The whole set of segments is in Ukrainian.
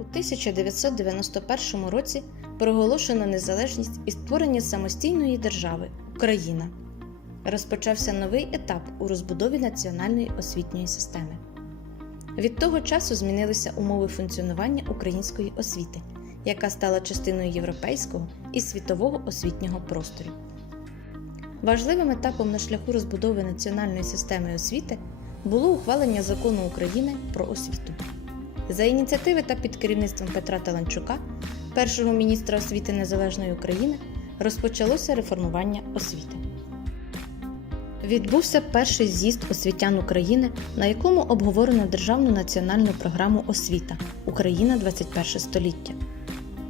У 1991 році проголошено незалежність і створення самостійної держави Україна. Розпочався новий етап у розбудові національної освітньої системи. Від того часу змінилися умови функціонування української освіти, яка стала частиною європейського і світового освітнього простору. Важливим етапом на шляху розбудови національної системи освіти було ухвалення закону України про освіту. За ініціативи та під керівництвом Петра Таланчука, першого міністра освіти Незалежної України, розпочалося реформування освіти. Відбувся перший з'їзд освітян України, на якому обговорено Державну національну програму освіта Україна 21 століття.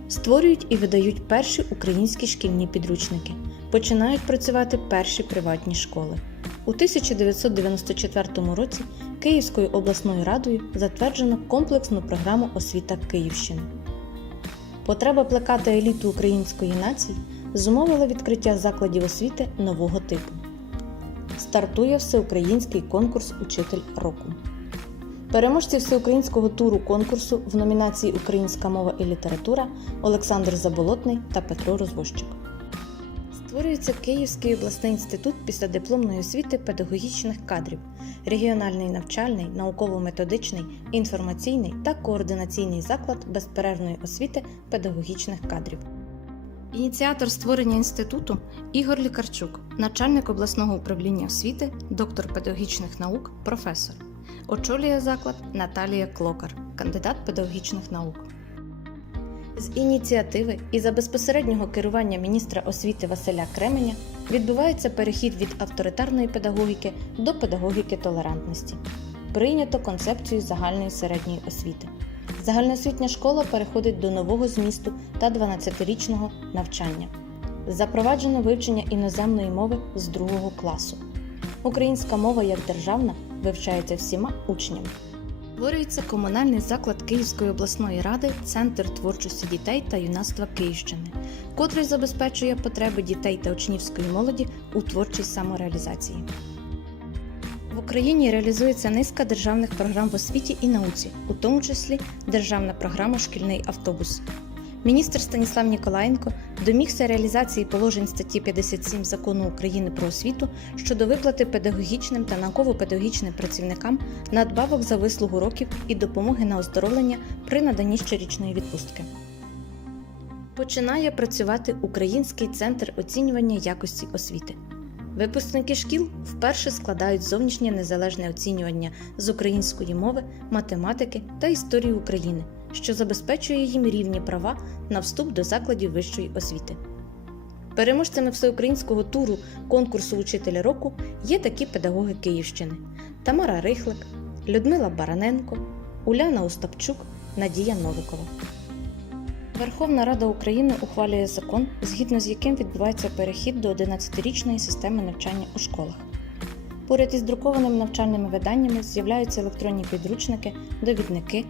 Створюють і видають перші українські шкільні підручники. Починають працювати перші приватні школи. У 1994 році Київською обласною радою затверджено комплексну програму освіта Київщини. Потреба плекати еліту української нації зумовила відкриття закладів освіти нового типу. Стартує всеукраїнський конкурс Учитель року. Переможці всеукраїнського туру конкурсу в номінації Українська мова і література Олександр Заболотний та Петро Розвощик. Створюється Київський обласний інститут післядипломної освіти педагогічних кадрів, регіональний навчальний, науково-методичний, інформаційний та координаційний заклад безперервної освіти педагогічних кадрів. Ініціатор створення інституту Ігор Лікарчук, начальник обласного управління освіти, доктор педагогічних наук, професор. Очолює заклад Наталія Клокар, кандидат педагогічних наук. З ініціативи і за безпосереднього керування міністра освіти Василя Кременя відбувається перехід від авторитарної педагогіки до педагогіки толерантності. Прийнято концепцію загальної середньої освіти. Загальноосвітня школа переходить до нового змісту та 12-річного навчання. Запроваджено вивчення іноземної мови з другого класу. Українська мова як державна вивчається всіма учнями. Створюється комунальний заклад Київської обласної ради Центр творчості дітей та юнацтва Київщини, котрий забезпечує потреби дітей та учнівської молоді у творчій самореалізації. В Україні реалізується низка державних програм в освіті і науці, у тому числі Державна програма Шкільний автобус. Міністр Станіслав Ніколаєнко домігся реалізації положень статті 57 закону України про освіту щодо виплати педагогічним та науково-педагогічним працівникам надбавок за вислугу років і допомоги на оздоровлення при наданні щорічної відпустки. Починає працювати Український центр оцінювання якості освіти. Випускники шкіл вперше складають зовнішнє незалежне оцінювання з української мови, математики та історії України, що забезпечує їм рівні права на вступ до закладів вищої освіти. Переможцями всеукраїнського туру конкурсу Учителя року є такі педагоги Київщини: Тамара Рихлик, Людмила Бараненко, Уляна Остапчук, Надія Новикова. Верховна Рада України ухвалює закон, згідно з яким відбувається перехід до 11-річної системи навчання у школах. Поряд із друкованими навчальними виданнями з'являються електронні підручники, довідники,